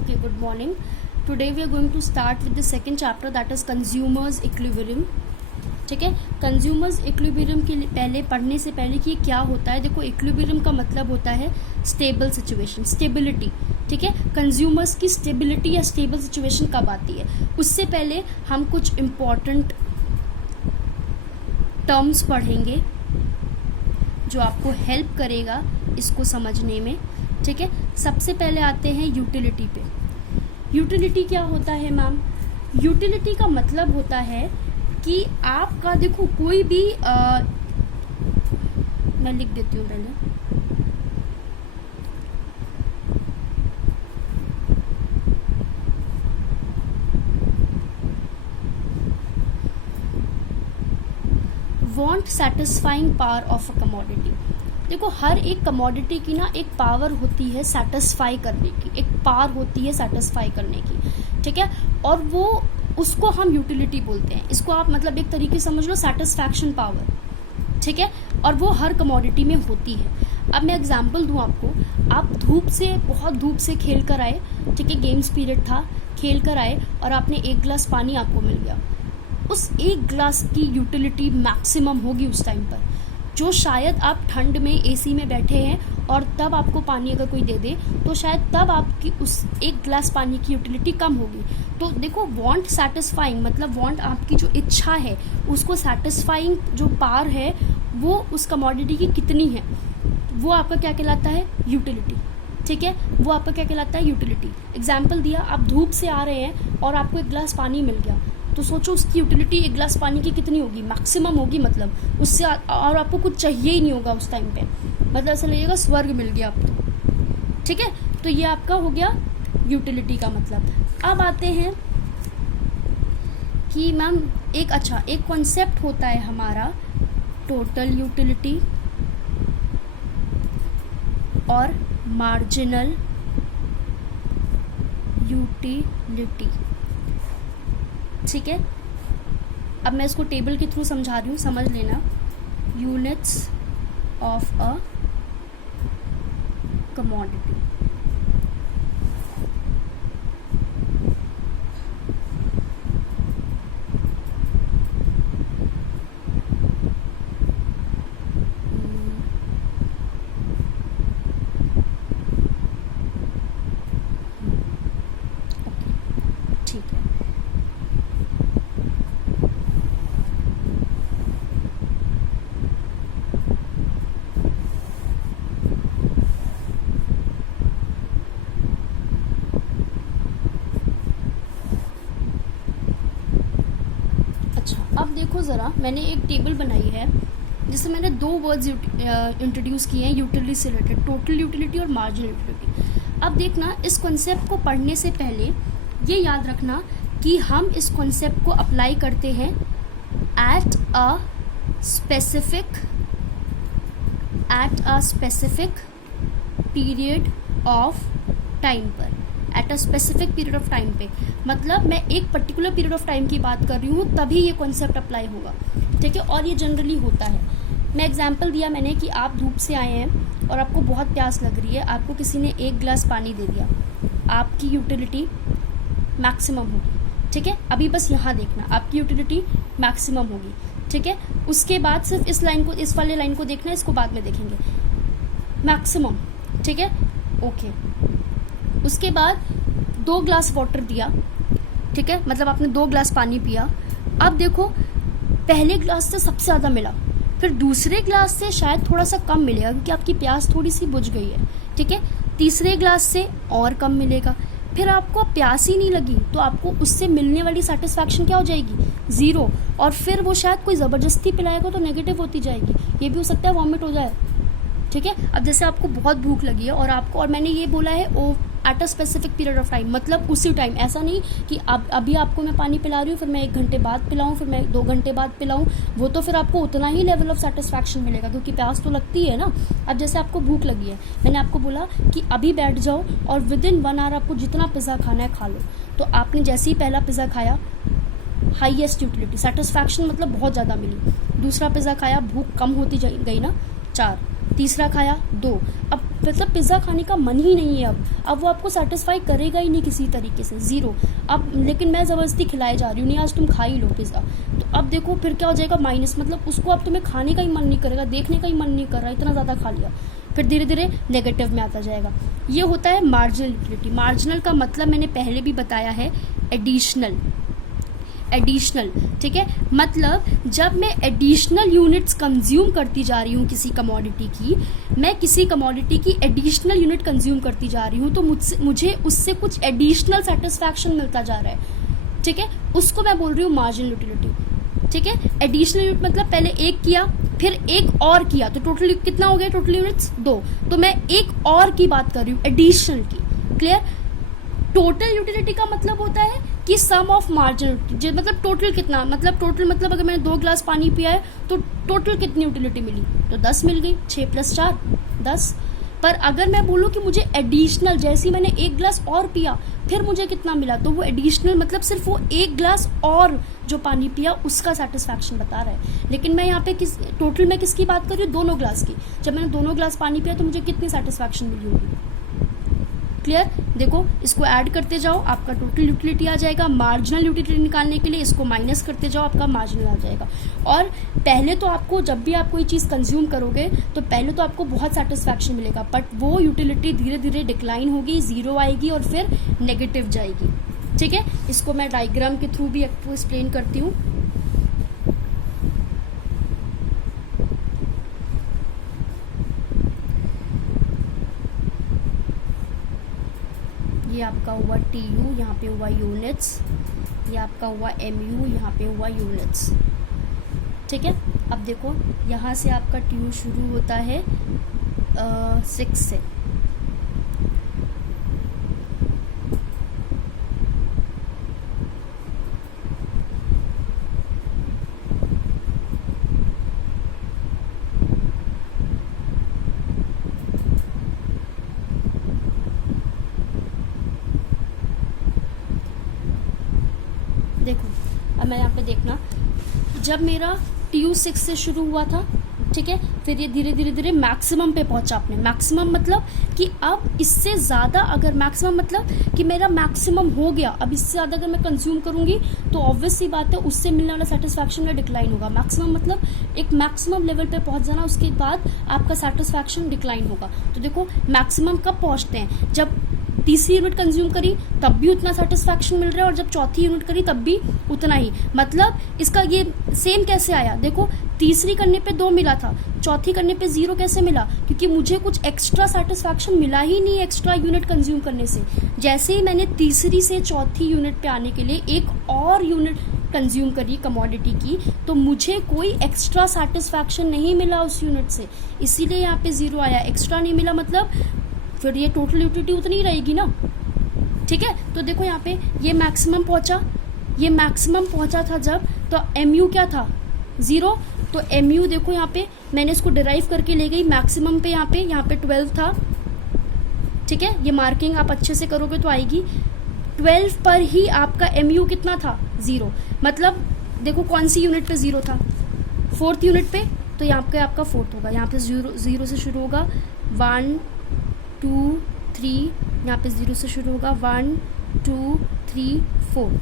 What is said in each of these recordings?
Okay, good morning. Today we are going to start with the second chapter, that is consumers equilibrium. ठीक है, consumers equilibrium के पहले पढ़ने से पहले कि क्या होता है, देखो इक्विलिब्रियम का मतलब होता है स्टेबल सिचुएशन, स्टेबिलिटी. ठीक है, कंज्यूमर्स की स्टेबिलिटी या स्टेबल सिचुएशन कब आती है, उससे पहले हम कुछ इम्पॉर्टेंट टर्म्स पढ़ेंगे जो आपको हेल्प करेगा इसको समझने में. ठीक है, सबसे पहले आते हैं यूटिलिटी पे. यूटिलिटी क्या होता है मैम? यूटिलिटी का मतलब होता है कि आपका देखो कोई भी मैं लिख देती हूँ पहले. Want satisfying power of a commodity. देखो हर एक कमोडिटी की ना एक पावर होती है सेटिस्फाई करने की, एक पावर होती है सेटिस्फाई करने की. ठीक है, और वो उसको हम यूटिलिटी बोलते हैं. इसको आप मतलब एक तरीके से समझ लो सेटिस्फैक्शन पावर. ठीक है, और वो हर कमोडिटी में होती है. अब मैं एग्जांपल दूं आपको. आप बहुत धूप से खेल कर आए. ठीक है, गेम्स पीरियड था, खेल कर आए और आपने एक गिलास पानी आपको मिल गया. उस एक गिलास की यूटिलिटी मैक्सिमम होगी उस टाइम पर, जो शायद आप ठंड में एसी में बैठे हैं और तब आपको पानी अगर कोई दे दे तो शायद तब आपकी उस एक गिलास पानी की यूटिलिटी कम होगी. तो देखो वांट सेटिस्फाइंग मतलब वांट आपकी जो इच्छा है उसको सेटिस्फाइंग जो पावर है वो उस कमोडिटी की कितनी है, वो आपका क्या कहलाता है? यूटिलिटी. ठीक है, वो आपका क्या कहलाता है? यूटिलिटी. एग्जाम्पल दिया, आप धूप से आ रहे हैं और आपको एक गिलास पानी मिल गया, तो सोचो उसकी यूटिलिटी एक गिलास पानी की कितनी होगी? मैक्सिमम होगी. मतलब उससे और आपको कुछ चाहिए ही नहीं होगा उस टाइम पे, मतलब ऐसा लगेगा स्वर्ग मिल गया आपको. ठीक है, तो ये आपका हो गया यूटिलिटी का मतलब. अब आते हैं कि मैम एक कॉन्सेप्ट होता है हमारा टोटल यूटिलिटी और मार्जिनल यूटिलिटी. ठीक है, अब मैं इसको टेबल के थ्रू समझा रही हूँ, समझ लेना. Units of a commodity. ठीक है, अब देखो ज़रा, मैंने एक टेबल बनाई है जिससे मैंने दो वर्ड्स इंट्रोड्यूस किए हैं यूटिलिटी से रिलेटेड, टोटल यूटिलिटी और मार्जिनल यूटिलिटी. अब देखना, इस कॉन्सेप्ट को पढ़ने से पहले ये याद रखना कि हम इस कॉन्सेप्ट को अप्लाई करते हैं at a specific period of time पर. At a specific period of time पे मतलब मैं एक पर्टिकुलर पीरियड ऑफ टाइम की बात कर रही हूँ, तभी ये कॉन्सेप्ट अप्लाई होगा. ठीक है, और ये जनरली होता है. मैं एग्जांपल दिया मैंने कि आप धूप से आए हैं और आपको बहुत प्यास लग रही है, आपको किसी ने एक गिलास पानी दे दिया, आपकी यूटिलिटी मैक्सिमम होगी. ठीक है, अभी बस यहाँ देखना, आपकी यूटिलिटी मैक्सिमम होगी. ठीक है, उसके बाद सिर्फ इस वाले लाइन को देखना, इसको बाद में देखेंगे. मैक्सिमम. ठीक है, ओके. उसके बाद 2 ग्लास वाटर दिया. ठीक है, मतलब आपने 2 ग्लास पानी पिया. अब देखो पहले ग्लास से सबसे ज़्यादा मिला, फिर दूसरे ग्लास से शायद थोड़ा सा कम मिलेगा क्योंकि आपकी प्यास थोड़ी सी बुझ गई है. ठीक है, तीसरे ग्लास से और कम मिलेगा, फिर आपको प्यास ही नहीं लगी तो आपको उससे मिलने वाली सेटिस्फैक्शन क्या हो जाएगी? 0. और फिर वो शायद कोई ज़बरदस्ती पिलाएगा तो नेगेटिव होती जाएगी. ये भी हो सकता है वॉमिट हो जाए. ठीक है, अब जैसे आपको बहुत भूख लगी है और मैंने ये बोला है ओ at a specific period of time, मतलब उसी टाइम. ऐसा नहीं कि अभी आपको मैं पानी पिला रही हूँ, फिर मैं 1 घंटे बाद पिलाऊँ, फिर मैं 2 घंटे बाद पिलाऊँ. वो तो फिर आपको उतना ही लेवल ऑफ सेटिस्फैक्शन मिलेगा क्योंकि प्यास तो लगती है ना. अब जैसे आपको भूख लगी है, मैंने आपको बोला कि अभी बैठ जाओ और विदिन 1 आवर आपको जितना पिज़्ज़ा खाना है खा लो. तो आपने जैसे ही पहला पिज़्ज़ा खाया, हाईएस्ट यूटिलिटी, सेटिस्फैक्शन मतलब बहुत ज़्यादा मिली. दूसरा पिज़्ज़ा खाया, भूख कम होती गई ना, 4. तीसरा खाया, 2. अब मतलब पिज़्ज़ा खाने का मन ही नहीं है अब वो आपको सेटिस्फाई करेगा ही नहीं किसी तरीके से, ज़ीरो। अब लेकिन मैं ज़बरदस्ती खिलाए जा रही हूँ, नहीं आज तुम खा ही लो पिज़्ज़ा, तो अब देखो फिर क्या हो जाएगा, माइनस, मतलब उसको अब तुम्हें खाने का ही मन नहीं करेगा, देखने का ही मन नहीं कर रहा, इतना ज़्यादा खा लिया, फिर धीरे धीरे नेगेटिव में आता जाएगा। ये होता है मार्जिनल यूटिलिटी। मार्जिनल का मतलब मैंने पहले भी बताया है, एडिशनल, ठीक है। मतलब जब मैं एडिशनल यूनिट्स कंज्यूम करती जा रही हूँ किसी कमोडिटी की, मैं किसी कमोडिटी की एडिशनल यूनिट कंज्यूम करती जा रही हूँ, तो मुझे उससे कुछ एडिशनल सेटिस्फैक्शन मिलता जा रहा है, ठीक है, उसको मैं बोल रही हूँ मार्जिनल यूटिलिटी, ठीक है। एडिशनल यूनिट मतलब पहले एक किया फिर एक और किया, तो टोटल कितना हो गया, टोटल यूनिट्स 2, तो मैं एक और की बात कर रही हूँ, एडिशनल की, क्लियर। टोटल यूटिलिटी का मतलब होता है कि सम ऑफ मार्जिनल, मतलब टोटल कितना, मतलब टोटल मतलब अगर मैंने 2 गिलास पानी पिया है तो टोटल कितनी यूटिलिटी मिली, तो 10 मिल गई, 6 + 4 10। पर अगर मैं बोलूँ कि मुझे एडिशनल, जैसे ही मैंने 1 गिलास और पिया फिर मुझे कितना मिला, तो वो एडिशनल मतलब सिर्फ वो 1 गिलास और जो पानी पिया उसका सेटिस्फैक्शन बता रहा है। लेकिन मैं यहाँ पे टोटल में किसकी बात कर रही हूँ, दोनों गिलास की। जब मैंने दोनों गिलास पानी पिया तो मुझे कितनी सेटिस्फैक्शन मिली होगी, क्लियर। देखो इसको ऐड करते जाओ, आपका टोटल यूटिलिटी आ जाएगा। मार्जिनल यूटिलिटी निकालने के लिए इसको माइनस करते जाओ, आपका मार्जिनल आ जाएगा। और पहले तो आपको, जब भी आप कोई चीज़ कंज्यूम करोगे तो पहले तो आपको बहुत सेटिस्फैक्शन मिलेगा, बट वो यूटिलिटी धीरे धीरे डिक्लाइन होगी, ज़ीरो आएगी और फिर नेगेटिव जाएगी, ठीक है। इसको मैं डायग्राम के थ्रू भी आपको एक्सप्लेन करती हूँ। ये आपका हुआ TU, यहाँ पे हुआ यूनिट्स, ये आपका हुआ MU, यहाँ पे हुआ यूनिट्स, ठीक है। अब देखो यहाँ से आपका TU शुरू होता है 6 से, देखो अब मैं यहाँ पे देखना, जब मेरा TU 6 से शुरू हुआ था, ठीक है, फिर ये धीरे धीरे धीरे मैक्सिमम पे पहुंचा आपने। मैक्सिमम मतलब कि अब इससे ज़्यादा, अगर मैक्सिमम मतलब कि मेरा मैक्सिमम हो गया, अब इससे ज़्यादा अगर मैं कंज्यूम करूंगी तो ऑब्वियस सी बात है उससे मिलने वाला सेटिस्फैक्शन में डिक्लाइन होगा। मैक्सिमम मतलब एक मैक्सिमम लेवल पे पहुंच जाना, उसके बाद आपका सेटिस्फैक्शन डिक्लाइन होगा। तो देखो मैक्सिमम कब पहुँचते हैं, जब तीसरी यूनिट कंज्यूम करी तब भी उतना सेटिस्फैक्शन मिल रहा है, और जब चौथी यूनिट करी तब भी उतना ही। मतलब इसका ये सेम कैसे आया, देखो तीसरी करने पे 2 मिला था, चौथी करने पे 0 कैसे मिला, क्योंकि मुझे कुछ एक्स्ट्रा सेटिस्फैक्शन मिला ही नहीं एक्स्ट्रा यूनिट कंज्यूम करने से। जैसे ही मैंने तीसरी से चौथी यूनिट पे आने के लिए एक और यूनिट कंज्यूम करी कमोडिटी की, तो मुझे कोई एक्स्ट्रा सेटिस्फैक्शन नहीं मिला उस यूनिट से, इसीलिए यहाँ पे 0 आया। एक्स्ट्रा नहीं मिला मतलब फिर ये टोटल यूटिलिटी उतनी ही रहेगी ना, ठीक है। तो देखो यहाँ पे ये मैक्सिमम पहुँचा, ये मैक्सिमम पहुँचा था जब, तो MU क्या था 0, तो MU देखो यहाँ पे मैंने इसको डिराइव करके ले गई मैक्सिमम पे, यहाँ पे 12 था, ठीक है। ये मार्किंग आप अच्छे से करोगे तो आएगी। 12 पर ही आपका MU कितना था 0, मतलब देखो कौन सी यूनिट पे 0 था, 4th यूनिट पे, तो यहाँ पे आपका 4th होगा। यहाँ पे 0 से शुरू होगा, 1 2 3, यहाँ पे 0 से शुरू होगा, 1 2 3 4,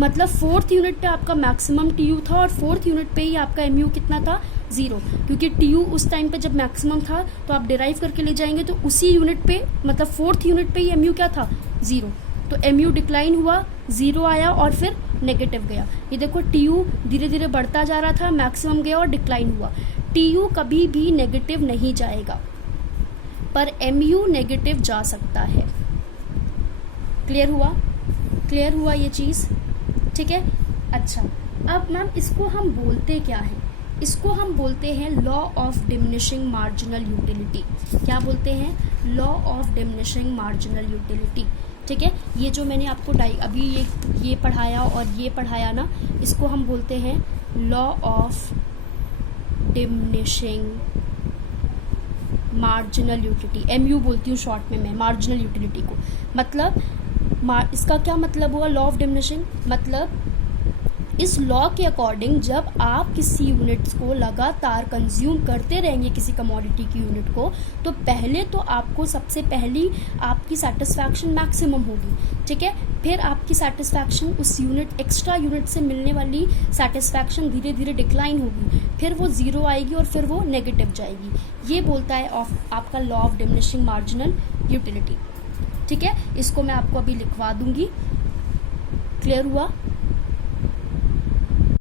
मतलब 4th यूनिट पे आपका मैक्सिमम TU था, और 4th यूनिट पे ही आपका MU कितना था 0, क्योंकि TU उस टाइम पे जब मैक्सिमम था तो आप डिराइव करके ले जाएंगे तो उसी यूनिट पे, मतलब 4th यूनिट पे ही MU क्या था 0, तो MU डिक्लाइन हुआ, 0 आया और फिर नेगेटिव गया। ये देखो TU धीरे धीरे बढ़ता जा रहा था, मैक्सिमम गया और डिक्लाइन हुआ। TU कभी भी नेगेटिव नहीं जाएगा, पर MU नेगेटिव जा सकता है। क्लियर हुआ ये चीज़, ठीक है। अच्छा, अब मैम इसको हम बोलते क्या है, इसको हम बोलते हैं law of diminishing marginal utility. क्या बोलते हैं, law of diminishing marginal utility, ठीक है। ये जो मैंने आपको अभी ये पढ़ाया और ये पढ़ाया ना, इसको हम बोलते हैं law of diminishing marginal utility, MU बोलती हूँ शॉर्ट में मैं मार्जिनल यूटिलिटी को। मतलब इसका क्या मतलब हुआ, लॉ ऑफ डिमिनिशिंग मतलब इस लॉ के अकॉर्डिंग जब आप किसी यूनिट्स को लगातार कंज्यूम करते रहेंगे, किसी कमोडिटी की यूनिट को, तो पहले तो आपको सबसे पहली आपकी सेटिस्फैक्शन मैक्सिमम होगी, ठीक है। फिर आपकी सेटिस्फैक्शन उस यूनिट, एक्स्ट्रा यूनिट से मिलने वाली सेटिस्फैक्शन धीरे धीरे डिक्लाइन होगी, फिर वो ज़ीरो आएगी और फिर वो नेगेटिव जाएगी। ये बोलता है आपका law of diminishing marginal utility, ठीक है। इसको मैं आपको अभी लिखवा दूंगी। क्लियर हुआ?